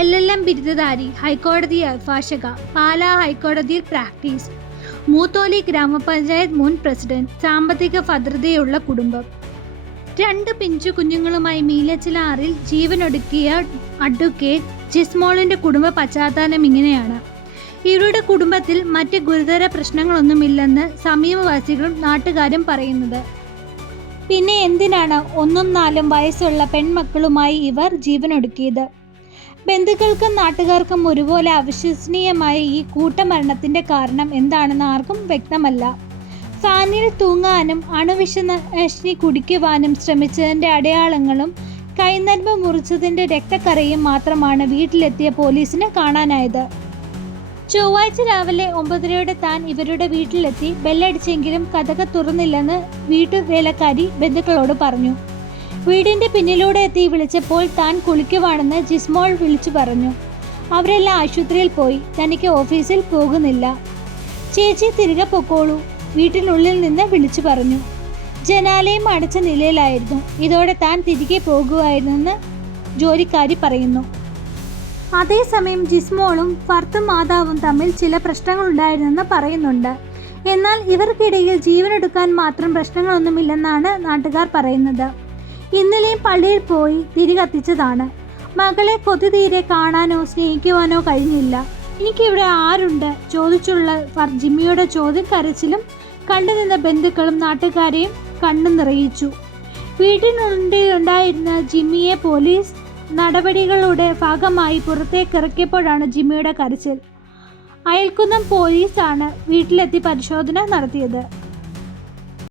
L L M ബിരുദധാരി ഹൈക്കോടതി അഭിഭാഷക പാലാ ഹൈക്കോടതിയിൽ പ്രാക്ടീസ്. മൂത്തോലി ഗ്രാമപഞ്ചായത്ത് മുൻ പ്രസിഡന്റ് സാമ്പത്തിക ഭദ്രതയുള്ള കുടുംബം. രണ്ട് പിഞ്ചു കുഞ്ഞുങ്ങളുമായി മീലച്ചിലാറിൽ ജീവനൊടുക്കിയ അഡ്വക്കേറ്റ് ജിസ്മോളിന്റെ കുടുംബ പശ്ചാത്തലം ഇങ്ങനെയാണ്. ഇവരുടെ കുടുംബത്തിൽ മറ്റ് ഗുരുതര പ്രശ്നങ്ങളൊന്നുമില്ലെന്ന് സമീപവാസികളും നാട്ടുകാരും പറയുന്നത്. പിന്നെ എന്തിനാണ് ഒന്നും നാലും വയസ്സുള്ള പെൺമക്കളുമായി ഇവർ ജീവനൊടുക്കിയത്? ബന്ധുക്കൾക്കും നാട്ടുകാർക്കും ഒരുപോലെ അവിശ്വസനീയമായ ഈ കൂട്ടമരണത്തിന്റെ കാരണം എന്താണെന്ന് ആർക്കും വ്യക്തമല്ല. ഫാനിൽ തൂങ്ങാനും അണുവിഷനാശിനി കുടിക്കുവാനും ശ്രമിച്ചതിന്റെ അടയാളങ്ങളും കൈനരമ്പ് മുറിച്ചതിന്റെ രക്തക്കറയും മാത്രമാണ് വീട്ടിലെത്തിയ പോലീസിന് കാണാനായത്. ചൊവ്വാഴ്ച രാവിലെ ഒമ്പതരയോടെ താൻ ഇവരുടെ വീട്ടിലെത്തി. ബെല്ലടിച്ചെങ്കിലും കഥക തുറന്നില്ലെന്ന് വീട്ടുവേലക്കാരി ബന്ധുക്കളോട് പറഞ്ഞു. വീടിന്റെ പിന്നിലൂടെ എത്തി വിളിച്ചപ്പോൾ താൻ കുളിക്കുവാണെന്ന് ജിസ്മോൾ വിളിച്ചു പറഞ്ഞു. അവരെല്ലാം ആശുപത്രിയിൽ പോയി. തനിക്ക് ഓഫീസിൽ പോകുന്നില്ല. ചേച്ചി തിരികെ പൊക്കോളൂ. വീട്ടിനുള്ളിൽ നിന്ന് വിളിച്ചു പറഞ്ഞു. ജനാലയം അടച്ച നിലയിലായിരുന്നു. ഇതോടെ താൻ തിരികെ പോകുമായിരുന്നെന്ന് ജോലിക്കാരി പറയുന്നു. അതേസമയം ജിസ്മോളും ഫർത്തും മാതാവും തമ്മിൽ ചില പ്രശ്നങ്ങൾ പ്രശ്നങ്ങളുണ്ടായിരുന്നെന്ന് പറയുന്നുണ്ട്. എന്നാൽ ഇവർക്കിടയിൽ ജീവനെടുക്കാൻ മാത്രം പ്രശ്നങ്ങളൊന്നുമില്ലെന്നാണ് നാട്ടുകാർ പറയുന്നത്. ഇന്നലെയും പള്ളിയിൽ പോയി തിരി കത്തിച്ചതാണ്. മകളെ കൊതിതീരെ കാണാനോ സ്നേഹിക്കുവാനോ കഴിഞ്ഞില്ല. എനിക്കിവിടെ ആരുണ്ട്? ചോദിച്ചുള്ള ജിമ്മിയുടെ ചോദ്യം കരച്ചിലും കണ്ടുനിന്ന ബന്ധുക്കളും നാട്ടുകാരെയും കണ്ണു നിറയിച്ചു. വീട്ടിനുണ്ടിലുണ്ടായിരുന്ന ജിമ്മിയെ പോലീസ് നടപടികളുടെ ഭാഗമായി പുറത്തേക്കിറക്കിയപ്പോഴാണ് ജിമ്മിയുടെ കരച്ചിൽ. അയൽക്കുന്നം പോലീസാണ് വീട്ടിലെത്തി പരിശോധന നടത്തിയത്.